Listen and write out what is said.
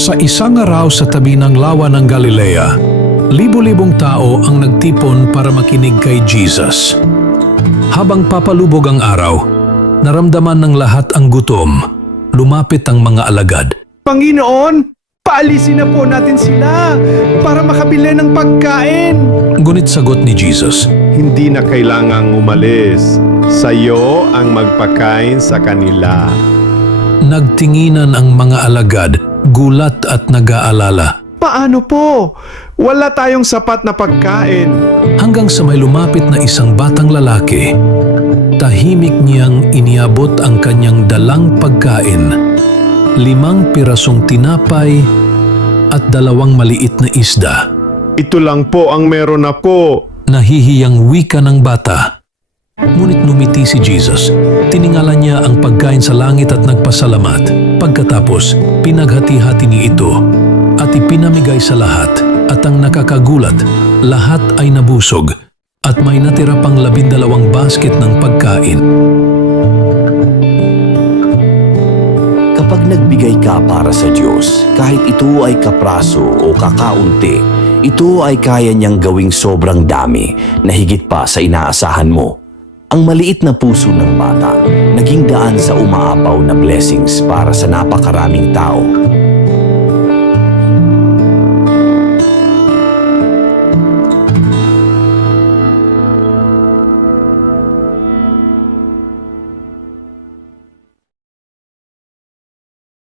Sa isang araw sa tabi ng lawa ng Galilea, libo-libong tao ang nagtipon para makinig kay Jesus. Habang papalubog ang araw, naramdaman ng lahat ang gutom. Lumapit ang mga alagad. Panginoon, paalisin na po natin sila para makabili ng pagkain. Ngunit sagot ni Jesus, Hindi na kailangang umalis. Sa'yo ang magpakain sa kanila. nagtinginan ang mga alagad, gulat at nag-aalala. Paano po? Wala tayong sapat na pagkain. Hanggang sa may lumapit na isang batang lalaki, tahimik niyang iniabot ang kanyang dalang pagkain, 5 pirasong tinapay at 2 maliit na isda. Ito lang po ang meron ako. Nahihiyang wika ng bata. Ngunit numiti si Jesus. Tiningala niya ang pagkain sa langit at nagpasalamat. Pagkatapos, pinaghati-hati niya ito at ipinamigay sa lahat. At ang nakakagulat, lahat ay nabusog at may natira pang 12 basket ng pagkain. Kapag nagbigay ka para sa Diyos, kahit ito ay kapraso o kakaunti, ito ay kaya niyang gawing sobrang dami na higit pa sa inaasahan mo. Ang maliit na puso ng bata, naging daan sa umaapaw na blessings para sa napakaraming tao.